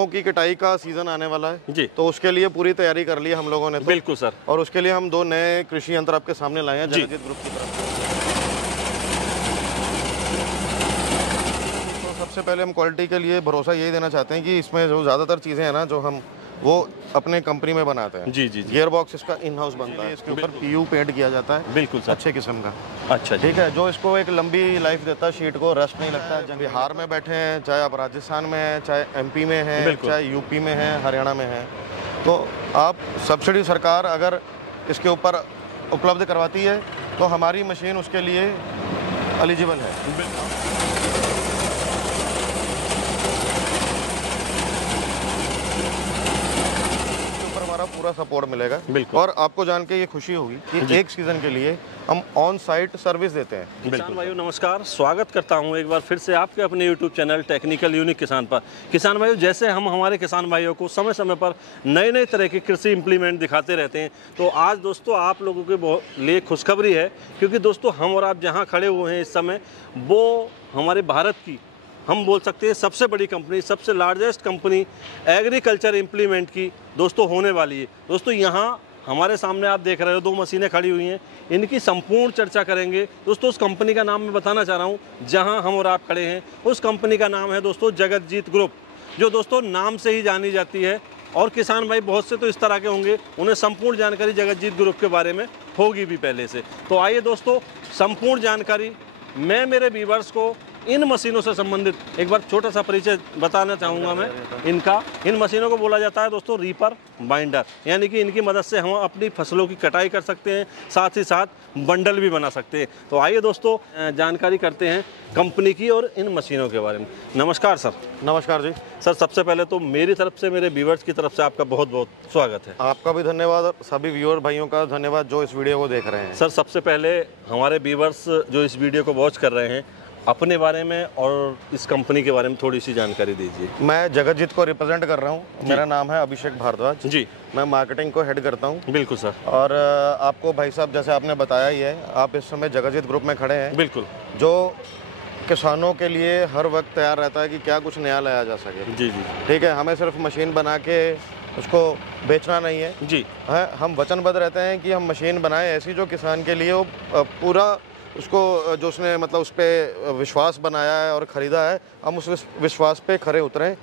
गेहूं की कटाई का सीजन आने वाला है जी। तो उसके लिए पूरी तैयारी कर ली है हम लोगों ने तो। बिल्कुल सर। और उसके लिए हम 2 नए कृषि यंत्र आपके सामने लाए हैं जगजीत ग्रुप की तरफ से। तो सबसे पहले हम क्वालिटी के लिए भरोसा यही देना चाहते हैं कि इसमें जो ज़्यादातर चीज़ें हैं ना जो हम वो अपने कंपनी में बनाते हैं। जी जी जी। गियर बॉक्स इसका इन हाउस बनता है, इसके ऊपर पीयू पेंट किया जाता है। बिल्कुल सर। अच्छे किस्म का। अच्छा जी। ठीक है, जो इसको एक लंबी लाइफ देता है, शीट को रस्ट नहीं लगता है। बिहार में बैठे हैं, चाहे आप राजस्थान में हैं, चाहे एमपी में हैं, चाहे यूपी में हैं, हरियाणा में हैं, तो आप सब्सिडी सरकार अगर इसके ऊपर उपलब्ध करवाती है तो हमारी मशीन उसके लिए एलिजिबल है। पूरा सपोर्ट मिलेगा। और आपको जान के ये खुशी होगी कि एक सीजन के लिए हम ऑन साइट सर्विस देते हैं। किसान भाइयों नमस्कार, स्वागत करता हूं एक बार फिर से आपके अपने यूट्यूब चैनल टेक्निकल यूनिक किसान पर। किसान भाइयों, जैसे हम हमारे किसान भाइयों को समय समय पर नए नए तरह के कृषि इंप्लीमेंट दिखाते रहते हैं, तो आज दोस्तों आप लोगों के लिए खुशखबरी है, क्योंकि दोस्तों हम और आप जहाँ खड़े हुए हैं इस समय वो हमारे भारत की, हम बोल सकते हैं सबसे बड़ी कंपनी, सबसे लार्जेस्ट कंपनी एग्रीकल्चर इम्प्लीमेंट की दोस्तों होने वाली है। दोस्तों यहाँ हमारे सामने आप देख रहे हो 2 मशीनें खड़ी हुई हैं, इनकी संपूर्ण चर्चा करेंगे। दोस्तों उस कंपनी का नाम मैं बताना चाह रहा हूँ जहाँ हम और आप खड़े हैं, उस कंपनी का नाम है दोस्तों जगजीत ग्रुप, जो दोस्तों नाम से ही जानी जाती है। और किसान भाई बहुत से तो इस तरह के होंगे, उन्हें संपूर्ण जानकारी जगजीत ग्रुप के बारे में होगी भी पहले से। तो आइए दोस्तों, संपूर्ण जानकारी मैं मेरे व्यूअर्स को इन मशीनों से संबंधित एक बार छोटा सा परिचय बताना चाहूँगा मैं इनका। इन मशीनों को बोला जाता है दोस्तों रीपर बाइंडर, यानी कि इनकी मदद से हम अपनी फसलों की कटाई कर सकते हैं, साथ ही साथ बंडल भी बना सकते हैं। तो आइए दोस्तों जानकारी करते हैं कंपनी की और इन मशीनों के बारे में। नमस्कार सर। नमस्कार जी। सर सबसे पहले तो मेरी तरफ से, मेरे व्यूअर्स की तरफ से आपका बहुत बहुत स्वागत है। आपका भी धन्यवाद और सभी व्यूअर भाइयों का धन्यवाद जो इस वीडियो को देख रहे हैं। सर सबसे पहले हमारे व्यूअर्स जो इस वीडियो को वॉच कर रहे हैं, अपने बारे में और इस कंपनी के बारे में थोड़ी सी जानकारी दीजिए। मैं जगजीत को रिप्रेजेंट कर रहा हूँ। मेरा नाम है अभिषेक भारद्वाज जी। मैं मार्केटिंग को हेड करता हूँ। बिल्कुल सर। और आपको भाई साहब जैसे आपने बताया ही है, आप इस समय जगजीत ग्रुप में खड़े हैं। बिल्कुल। जो किसानों के लिए हर वक्त तैयार रहता है कि क्या कुछ नया लाया जा सके। जी जी। ठीक है, हमें सिर्फ मशीन बना के उसको बेचना नहीं है जी। हम वचनबद्ध रहते हैं कि हम मशीन बनाएं ऐसी जो किसान के लिए वो पूरा उसको जो उसने मतलब उस पर विश्वास बनाया है और ख़रीदा है, हम उस विश्वास पे खरे उतरें।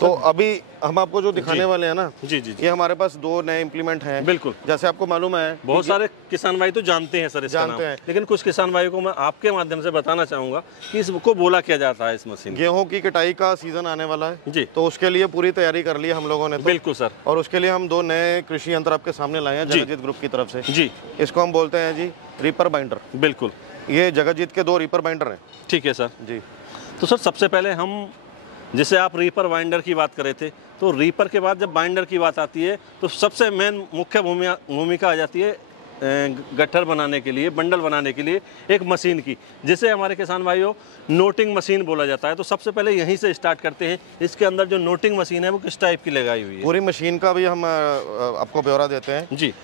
तो अभी हम आपको जो दिखाने वाले हैं ना जी जी, ये हमारे पास 2 नए इम्प्लीमेंट हैं। बिल्कुल। जैसे आपको मालूम है बहुत सारे किसान भाई तो जानते हैं सर इसका नाम, लेकिन कुछ किसान भाइयों को मैं आपके माध्यम से बताना चाहूँगा कि इसको बोला क्या जाता है इस मशीन। गेहूँ की कटाई का सीजन आने वाला है जी, तो उसके लिए पूरी तैयारी कर ली है हम लोगों ने। बिल्कुल सर। और उसके लिए हम 2 नए कृषि यंत्र आपके सामने लाए हैं जगजीत ग्रुप की तरफ से जी। इसको हम बोलते हैं जी रीपर बाइंडर। बिल्कुल, ये जगजीत के 2 रीपर बाइंडर हैं। ठीक है सर जी। तो सर सबसे पहले हम, जैसे आप रीपर बाइंडर की बात कर रहे थे, तो रीपर के बाद जब बाइंडर की बात आती है तो सबसे मेन मुख्य भूमिका आ जाती है गट्ठर बनाने के लिए, बंडल बनाने के लिए एक मशीन की, जिसे हमारे किसान भाइयों नोटिंग मशीन बोला जाता है। तो सबसे पहले यहीं से स्टार्ट करते हैं, इसके अंदर जो नोटिंग मशीन है वो किस टाइप की लगाई हुई है? पूरी मशीन का भी हम आपको ब्यौरा देते हैं जी।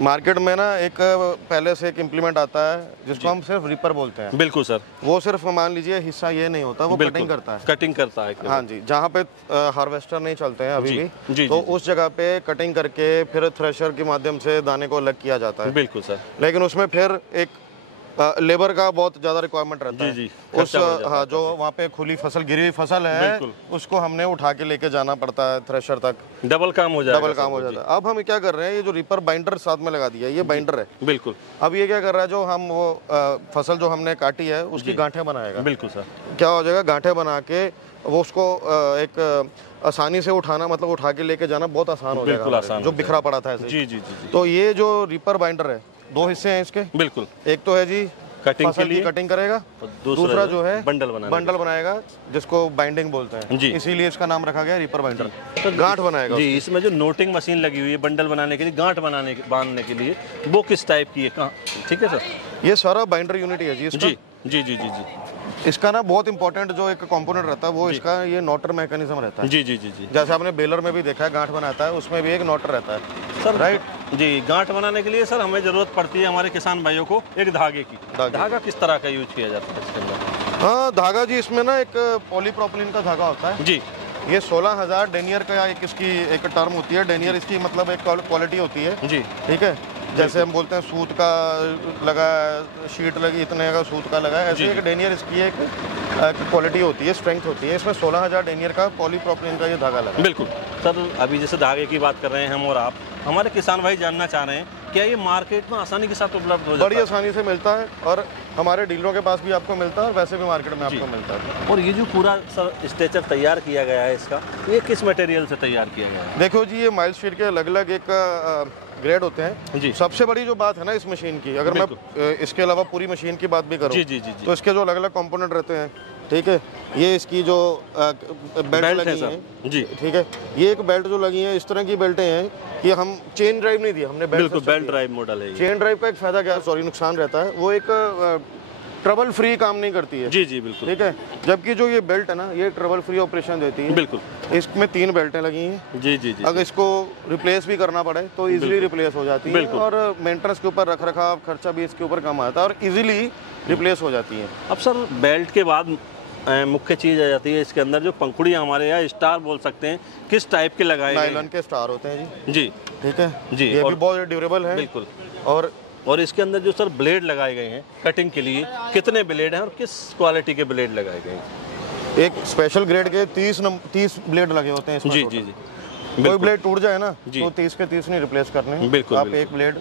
मार्केट में ना एक पहले से एक इम्प्लीमेंट आता है जिसको हम सिर्फ रीपर बोलते हैं। बिल्कुल सर। वो सिर्फ मान लीजिए हिस्सा ये नहीं होता, वो कटिंग करता है। कटिंग करता है। हाँ जी, जहाँ पे हार्वेस्टर नहीं चलते हैं अभी भी, तो उस जगह पे कटिंग करके फिर थ्रेशर के माध्यम से दाने को अलग किया जाता है। बिल्कुल सर। लेकिन उसमें फिर एक लेबर का बहुत ज्यादा रिक्वायरमेंट रहता है। उस हाँ, जो वहाँ पे खुली फसल, गिरी हुई फसल है, उसको हमने उठा के लेके जाना पड़ता है थ्रेशर तक। डबल काम हो जाता है। अब हम क्या कर रहे हैं, ये जो रीपर बाइंडर साथ में लगा दिया है, ये बाइंडर है। बिल्कुल। अब ये क्या कर रहा है, जो हम वो फसल जो हमने काटी है उसकी गांठें बनाएगा। बिल्कुल सर। क्या हो जाएगा, गांठें बना के वो उसको एक आसानी से उठाना, मतलब उठा के लेके जाना बहुत आसान हो जाएगा, जो बिखरा पड़ा था ऐसे। जी जी जी। तो ये जो रीपर बाइंडर है, 2 हिस्से हैं इसके। बिल्कुल। एक तो है जी कटिंग के लिए, कटिंग करेगा, दूसरा जो है बंडल बनाएगा, जिसको बाइंडिंग बोलते हैं जी। इसीलिए इसका नाम रखा गया रीपर बाइंडर। तो गांठ बनाएगा जी। इसमें जो नोटिंग मशीन लगी हुई है बंडल बनाने के लिए, गांठ बांधने के लिए, वो किस टाइप की है, कहाँ? ठीक है सर, ये सारा बाइंडर यूनिट है जी इसका। जी जी जी जी जी। इसका ना बहुत इंपॉर्टेंट जो एक कंपोनेंट रहता है वो इसका ये नोटर मैकेनिज्म रहता है। जी जी जी जी। जैसे आपने बेलर में भी देखा है, गांठ बनाता है, उसमें भी एक नोटर रहता है सर। राइट जी। गांठ बनाने के लिए सर हमें जरूरत पड़ती है हमारे किसान भाइयों को एक धागे की। धागा किस तरह का यूज किया जाता है इसके अंदर? हाँ, धागा जी इसमें ना एक पॉलीप्रोपिलीन का धागा होता है जी। ये 16,000 डेनियर का एक इसकी एक टर्म होती है। डेनियर इसकी मतलब एक क्वालिटी होती है जी, ठीक है। जैसे हम बोलते हैं सूत का लगा, शीट लगी, इतने का सूत का लगा, ऐसे एक डेनियर इसकी एक क्वालिटी होती है, स्ट्रेंथ होती है। इसमें 16,000 डेनियर का पॉलीप्रोपिलीन का ये धागा लगा। बिल्कुल सर, अभी जैसे धागे की बात कर रहे हैं हम और आप, हमारे किसान भाई जानना चाह रहे हैं क्या ये मार्केट में आसानी के साथ उपलब्ध हो जाता है? बड़ी आसानी से मिलता है और हमारे डीलरों के पास भी आपको मिलता है और वैसे भी मार्केट में आपको मिलता है। और ये जो पूरा सर स्ट्रेचर तैयार किया गया है इसका, ये किस मटेरियल से तैयार किया गया है? देखो जी, ये माइल्ड स्टील के अलग अलग एक ग्रेड होते हैं जी। सबसे बड़ी जो बात है ना इस मशीन की, अगर मैं इसके अलावा पूरी मशीन की बात भी करूँ जी, जी, जी, जी। तो इसके जो अलग अलग कंपोनेंट रहते हैं, ठीक है, ये इसकी जो बेल्ट लगी है जी, ठीक है, ये एक बेल्ट जो लगी है, इस तरह की बेल्टें हैं कि हम चेन ड्राइव नहीं दी हमने, बिल्कुल बेल्ट ड्राइव मॉडल है। चेन ड्राइव का एक फायदा क्या, सॉरी नुकसान रहता है, वो एक ट्रबल फ्री काम नहीं करती है जी जी बिल्कुल, ठीक है। जबकि जो ये बेल्ट है ना, ये ट्रबल फ्री ऑपरेशन देती है। बिल्कुल, इसमें 3 बेल्टें लगी हैं जी जी जी। अगर इसको रिप्लेस भी करना पड़े तो इजीली रिप्लेस हो जाती है और मेंटेनेंस के ऊपर रख रखाव खर्चा भी इसके ऊपर कम आता है और इजीली रिप्लेस हो जाती है। अब सर बेल्ट के बाद मुख्य चीज आ जाती है इसके अंदर जो पंखुड़ी हमारे यहाँ स्टार बोल सकते हैं, किस टाइप के लगाए? नायलॉन के स्टार होते हैं जी जी, ठीक है जी। ये भी बहुत ड्यूरेबल है बिल्कुल। और इसके अंदर जो सर ब्लेड लगाए गए हैं कटिंग के लिए, कितने ब्लेड हैं और किस क्वालिटी के ब्लेड लगाए गए हैं? एक स्पेशल ग्रेड के 30 ब्लेड लगे होते हैं इसमें जी जी जी। कोई ब्लेड टूट जाए ना तो 30 के 30 नहीं रिप्लेस करने, बिल्कुल आप एक ब्लेड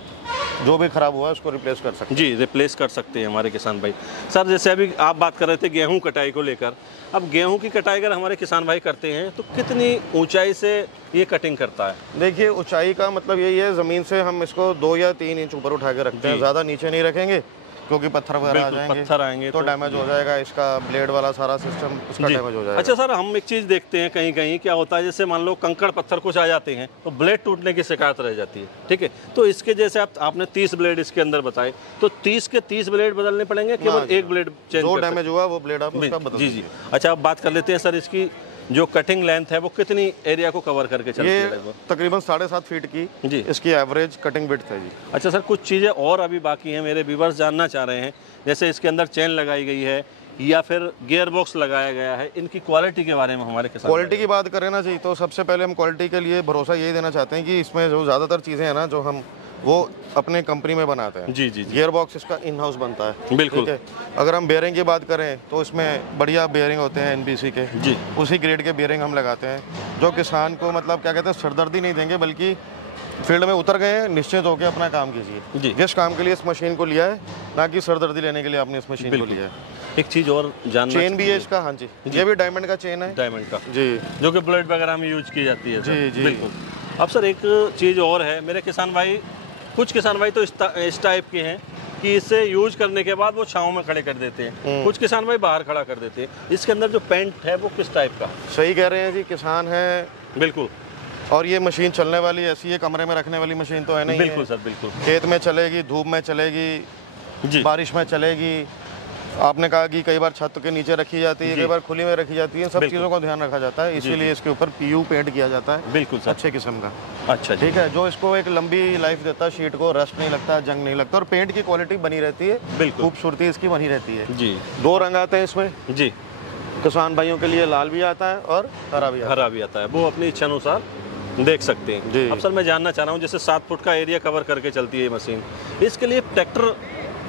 जो भी खराब हुआ है उसको रिप्लेस कर सकते हैं जी, रिप्लेस कर सकते हैं हमारे किसान भाई। सर जैसे अभी आप बात कर रहे थे गेहूं कटाई को लेकर, अब गेहूं की कटाई अगर हमारे किसान भाई करते हैं तो कितनी ऊंचाई से ये कटिंग करता है? देखिए ऊंचाई का मतलब यही है, ज़मीन से हम इसको 2 या 3 इंच ऊपर उठा के रखते हैं, ज़्यादा नीचे नहीं रखेंगे क्योंकि पत्थर वगैरह आ जाएंगे तो डैमेज हो जाएगा, इसका ब्लेड वाला सारा सिस्टम उसका डैमेज हो जाएगा। अच्छा सर, हम एक चीज़ देखते हैं कहीं कहीं क्या होता है, जैसे मान लो कंकड़ पत्थर कुछ आ जाते हैं तो ब्लेड टूटने की शिकायत रह जाती है, ठीक है। तो इसके जैसे आपने 30 ब्लेड इसके अंदर बताए, तो 30 के 30 ब्लेड बदलने पड़ेंगे, केवल एक ब्लेड चेंज? जो डैमेज हुआ वो ब्लेड आप उसका बदल। जी जी। अच्छा, अब बात कर लेते हैं सर इसकी जो कटिंग लेंथ है वो कितनी एरिया को कवर करके चलती है? तकरीबन 7.5 फीट की जी इसकी एवरेज कटिंग विड्थ है जी। अच्छा सर, कुछ चीज़ें और अभी बाकी हैं, मेरे व्यूअर्स जानना चाह रहे हैं, जैसे इसके अंदर चेन लगाई गई है या फिर गियर बॉक्स लगाया गया है, इनकी क्वालिटी के बारे में हमारे के साथ। क्वालिटी की बात करें ना जी, तो सबसे पहले हम क्वालिटी के लिए भरोसा यही देना चाहते हैं कि इसमें जो ज़्यादातर चीज़ें हैं ना जो हम वो अपने कंपनी में बनाते हैं जी जी। गियर बॉक्स इसका इन हाउस बनता है बिल्कुल, ठीक है। अगर हम बेयरिंग की बात करें तो इसमें बढ़िया बेयरिंग होते हैं NBC के जी, उसी ग्रेड के बेयरिंग हम लगाते हैं जो किसान को मतलब क्या कहते हैं सरदर्दी नहीं देंगे, बल्कि फील्ड में उतर गए हैं निश्चित होकर अपना काम कीजिए जी। जिस काम के लिए इस मशीन को लिया है, ना कि सरदर्दी लेने के लिए आपने इस मशीन को लिया है। एक चीज़ और जानना, चेन भी है इसका, हाँ जी, ये भी डायमंड का चेन है, डायमंड का जी, जो कि ब्लेड वगैरह में यूज की जाती है जी जी बिल्कुल। अब सर एक चीज़ और है, मेरे किसान भाई, कुछ किसान भाई तो इस टाइप के हैं कि इसे यूज करने के बाद वो छांव में खड़े कर देते हैं, कुछ किसान भाई बाहर खड़ा कर देते हैं। इसके अंदर जो पेंट है वो किस टाइप का? सही कह रहे हैं जी, किसान है बिल्कुल, और ये मशीन चलने वाली ऐसी है, कमरे में रखने वाली मशीन तो है नहीं। बिल्कुल सर बिल्कुल, खेत में चलेगी, धूप में चलेगी जी, बारिश में चलेगी। आपने कहा कि कई बार छत के नीचे रखी जाती है, कई बार खुली में रखी जाती है, सब चीज़ों का ध्यान रखा जाता है, इसीलिए इसके ऊपर PU पेंट किया जाता है बिल्कुल अच्छे किस्म का। अच्छा ठीक है, जो इसको एक लंबी लाइफ देता है, शीट को रस्ट नहीं लगता, जंग नहीं लगता और पेंट की क्वालिटी बनी रहती है बिल्कुल, खूबसूरती इसकी बनी रहती है जी। 2 रंग आते हैं इसमें जी, किसान भाइयों के लिए लाल भी आता है और हरा भी आता है, वो अपनी इच्छा अनुसार देख सकते हैं जी। अब सर मैं जानना चाह रहा हूँ, जैसे 7 फुट का एरिया कवर करके चलती है ये मशीन, इसके लिए ट्रैक्टर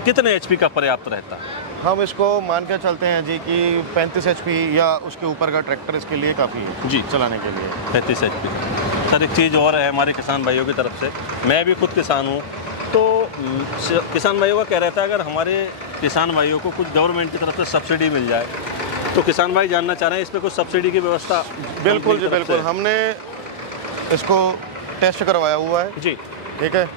कितने HP का पर्याप्त रहता है? हम इसको मान के चलते हैं जी कि 35 HP या उसके ऊपर का ट्रैक्टर इसके लिए काफ़ी है जी चलाने के लिए। 35 HP। सर एक चीज़ और है हमारे किसान भाइयों की तरफ से, मैं भी खुद किसान हूँ, तो किसान भाइयों का कह रहा था अगर हमारे किसान भाइयों को कुछ गवर्नमेंट की तरफ से सब्सिडी मिल जाए, तो किसान भाई जानना चाह रहे हैं इस पर कुछ सब्सिडी की व्यवस्था? बिल्कुल जी बिल्कुल, हमने इसको टेस्ट करवाया हुआ है जी, ठीक है,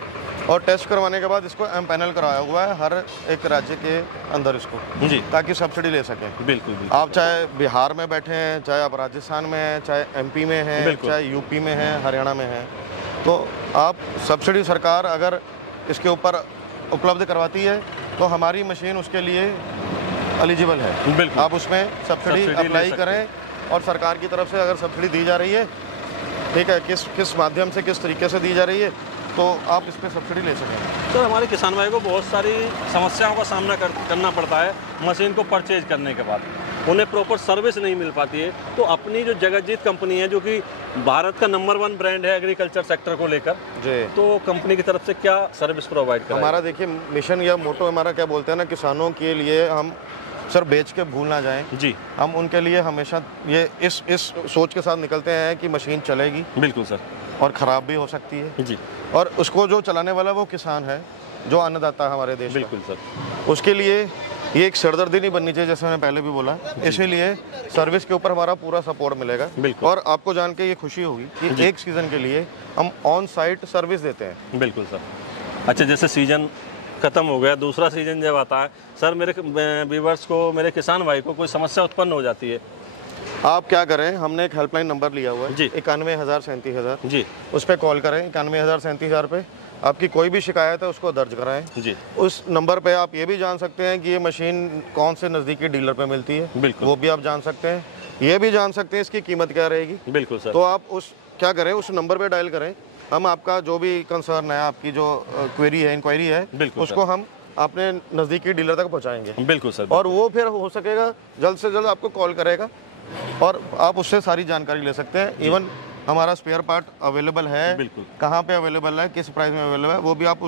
और टेस्ट करवाने के बाद इसको M-पैनल कराया हुआ है हर एक राज्य के अंदर इसको जी, ताकि सब्सिडी ले सकें। बिल्कुल, आप चाहे बिहार में बैठे हैं, चाहे आप राजस्थान में हैं, चाहे MP में हैं, चाहे UP में हैं, हरियाणा में हैं, तो आप सब्सिडी सरकार अगर इसके ऊपर उपलब्ध करवाती है तो हमारी मशीन उसके लिए एलिजिबल है। बिल्कुल, आप उसमें सब्सिडी अप्लाई करें और सरकार की तरफ से अगर सब्सिडी दी जा रही है, ठीक है, किस माध्यम से किस तरीके से दी जा रही है, तो आप इस पर सब्सिडी ले सकेंगे। तो हमारे किसान भाई को बहुत सारी समस्याओं का सामना करना पड़ता है मशीन को परचेज करने के बाद। उन्हें प्रॉपर सर्विस नहीं मिल पाती है। तो अपनी जो जगतजीत कंपनी है, जो कि भारत का नंबर 1 ब्रांड है एग्रीकल्चर सेक्टर को लेकर जी, तो कंपनी की तरफ से क्या सर्विस प्रोवाइड कर हमारा देखिए मिशन या मोटो हमारा क्या बोलते हैं ना, किसानों के लिए हम सर बेच के भूल ना जाएं जी। हम उनके लिए हमेशा ये इस सोच के साथ निकलते हैं कि मशीन चलेगी, बिल्कुल सर, और ख़राब भी हो सकती है जी, और उसको जो चलाने वाला वो किसान है, जो अन्नदाता है हमारे देश, बिल्कुल सर। उसके लिए ये एक सरदर्दी नहीं बननी चाहिए, जैसे मैंने पहले भी बोला। इसीलिए सर्विस के ऊपर हमारा पूरा सपोर्ट मिलेगा, और आपको जान के ये खुशी होगी कि एक सीज़न के लिए हम ऑन साइट सर्विस देते हैं। बिल्कुल सर। अच्छा, जैसे सीजन खत्म हो गया, दूसरा सीजन जब आता है सर, मेरे व्यूअर्स को, मेरे किसान भाई को कोई समस्या उत्पन्न हो जाती है, आप क्या करें, हमने एक हेल्पलाइन नंबर लिया हुआ है जी, 91,000 37,000 जी, उस पर कॉल करें। 91,000 37,000 पे आपकी कोई भी शिकायत है उसको दर्ज कराएं जी। उस नंबर पे आप ये भी जान सकते हैं कि ये मशीन कौन से नज़दीकी डीलर पे मिलती है, बिल्कुल, वो भी आप जान सकते हैं। ये भी जान सकते हैं इसकी कीमत क्या रहेगी, बिल्कुल सर। तो आप उस क्या करें, उस नंबर पे डायल करें, हम आपका जो भी कंसर्न है, आपकी जो क्वेरी है, इंक्वायरी है, उसको हम अपने नज़दीकी डीलर तक पहुंचाएंगे, बिल्कुल सर। और वो फिर हो सकेगा जल्द से जल्द आपको कॉल करेगा और आप उससे सारी जानकारी ले सकते हैं। इवन हमारा स्पेयर पार्ट अवेलेबल है, बिल्कुल, कहाँ पे अवेलेबल है, किस प्राइस में अवेलेबल है, वो भी आप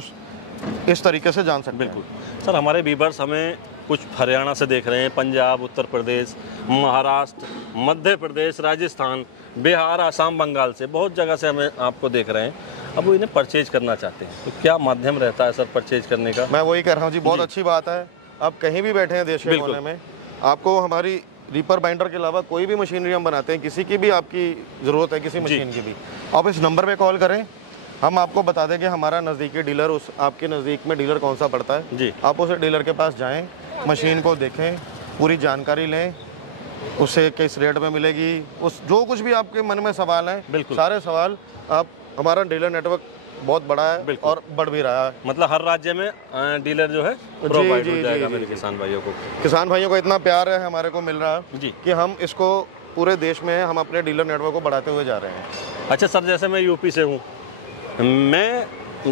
इस तरीके से जान सकते हैं। बिल्कुल सर। हमारे व्यूअर्स हमें कुछ हरियाणा से देख रहे हैं, पंजाब, उत्तर प्रदेश, महाराष्ट्र, मध्य प्रदेश, राजस्थान, बिहार, आसाम, बंगाल से, बहुत जगह से हमें आपको देख रहे हैं। अब वो इन्हें परचेज करना चाहते हैं, तो क्या माध्यम रहता है सर परचेज करने का? मैं वही कह रहा हूँ जी, बहुत अच्छी बात है। आप कहीं भी बैठे हैं देश के कोने में, आपको हमारी रीपर बाइंडर के अलावा कोई भी मशीनरी हम बनाते हैं, किसी की भी आपकी ज़रूरत है, किसी मशीन की भी, आप इस नंबर पे कॉल करें, हम आपको बता देंगे हमारा नज़दीकी डीलर, उस आपके नज़दीक में डीलर कौन सा पड़ता है जी। आप उस डीलर के पास जाएं, मशीन को देखें, पूरी जानकारी लें, उससे किस रेट में मिलेगी, उस जो कुछ भी आपके मन में सवाल हैं, बिल्कुल सारे सवाल आप, हमारा डीलर नेटवर्क बहुत बड़ा है और बढ़ भी रहा है। मतलब हर राज्य में डीलर जो है प्रोवाइड हो जाएगा मेरे किसान भाइयों को। किसान भाइयों को इतना प्यार है हमारे को मिल रहा है जी, कि हम इसको पूरे देश में हम अपने डीलर नेटवर्क को बढ़ाते हुए जा रहे हैं। अच्छा सर, जैसे मैं यूपी से हूँ, मैं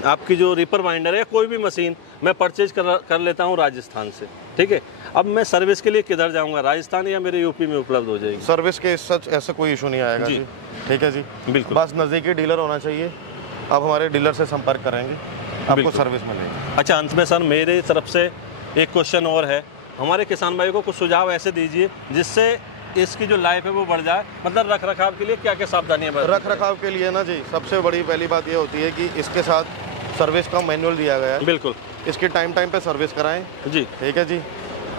आपकी जो रीपर बाइंडर है, कोई भी मशीन मैं परचेज कर लेता हूँ राजस्थान से, ठीक है, अब मैं सर्विस के लिए किधर जाऊँगा, राजस्थान या मेरे यूपी में उपलब्ध हो जाएगी? सर्विस के सच ऐसा कोई इशू नहीं आएगा जी, ठीक है जी, बिल्कुल, बस नज़दीकी डीलर होना चाहिए। आप हमारे डीलर से संपर्क करेंगे, आपको सर्विस मिलेगी। अच्छा, अंत में सर मेरे तरफ से एक क्वेश्चन और है, हमारे किसान भाई को कुछ सुझाव ऐसे दीजिए जिससे इसकी जो लाइफ है वो बढ़ जाए। मतलब रख रखाव के लिए क्या क्या सावधानियां बरतें? रख रखाव के लिए ना जी, सबसे बड़ी पहली बात ये होती है कि इसके साथ सर्विस का मैनुअल दिया गया है, बिल्कुल, इसकी टाइम पे सर्विस कराएं जी, ठीक है जी।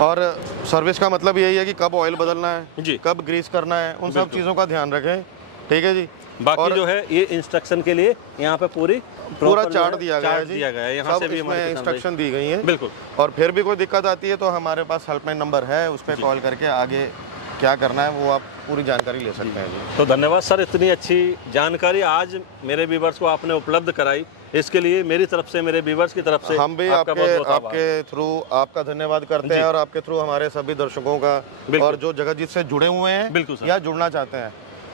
और सर्विस का मतलब यही है कि कब ऑयल बदलना है जी, कब ग्रीस करना है, उन सब चीज़ों का ध्यान रखें, ठीक है जी। बाकी और जो है ये इंस्ट्रक्शन के लिए यहाँ पे पूरा चार्ट दिया गया है जी, यहाँ से भी हमें इंस्ट्रक्शन दी गई है, बिल्कुल। और फिर भी कोई दिक्कत आती है तो हमारे पास हेल्पलाइन नंबर है, उस पर कॉल करके आगे क्या करना है वो आप पूरी जानकारी ले सकते हैं जी। तो धन्यवाद सर, इतनी अच्छी जानकारी आज मेरे व्यूअर्स को आपने उपलब्ध कराई, इसके लिए मेरी तरफ से, मेरे व्यूअर्स की तरफ से हम भी आपके थ्रू आपका धन्यवाद करते हैं, और आपके थ्रू हमारे सभी दर्शकों का, और जो जगतजीत से जुड़े हुए हैं बिल्कुल या जुड़ना चाहते हैं,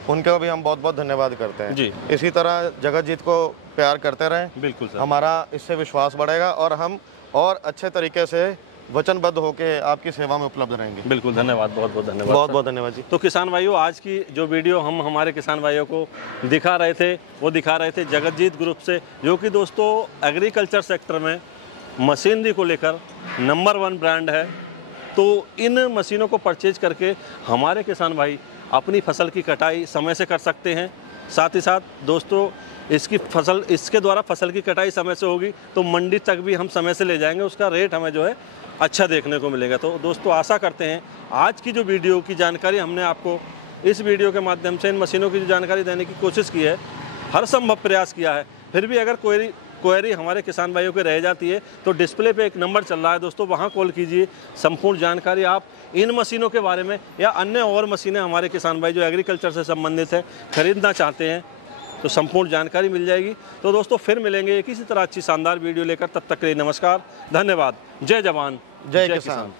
उनका भी हम बहुत बहुत धन्यवाद करते हैं जी। इसी तरह जगतजीत को प्यार करते रहें, बिल्कुल सर, हमारा इससे विश्वास बढ़ेगा और हम और अच्छे तरीके से वचनबद्ध होकर आपकी सेवा में उपलब्ध रहेंगे। बिल्कुल, धन्यवाद, बहुत बहुत धन्यवाद, बहुत बहुत धन्यवाद जी। तो किसान भाइयों, आज की जो वीडियो हम हमारे किसान भाइयों को दिखा रहे थे, वो दिखा रहे थे जगतजीत ग्रुप से, जो कि दोस्तों एग्रीकल्चर सेक्टर में मशीनरी को लेकर नंबर 1 ब्रांड है। तो इन मशीनों को परचेज करके हमारे किसान भाई अपनी फसल की कटाई समय से कर सकते हैं। साथ ही साथ दोस्तों इसके द्वारा फसल की कटाई समय से होगी तो मंडी तक भी हम समय से ले जाएंगे, उसका रेट हमें जो है अच्छा देखने को मिलेगा। तो दोस्तों आशा करते हैं आज की जो वीडियो की जानकारी हमने आपको इस वीडियो के माध्यम से इन मशीनों की जो जानकारी देने की कोशिश की है, हर संभव प्रयास किया है। फिर भी अगर क्वेरी हमारे किसान भाइयों के रह जाती है तो डिस्प्ले पे एक नंबर चल रहा है दोस्तों, वहाँ कॉल कीजिए। संपूर्ण जानकारी आप इन मशीनों के बारे में या अन्य और मशीनें हमारे किसान भाई जो एग्रीकल्चर से संबंधित है खरीदना चाहते हैं तो संपूर्ण जानकारी मिल जाएगी। तो दोस्तों फिर मिलेंगे एक इसी तरह अच्छी शानदार वीडियो लेकर, तब तक के लिए नमस्कार, धन्यवाद, जय जवान, जय किसान।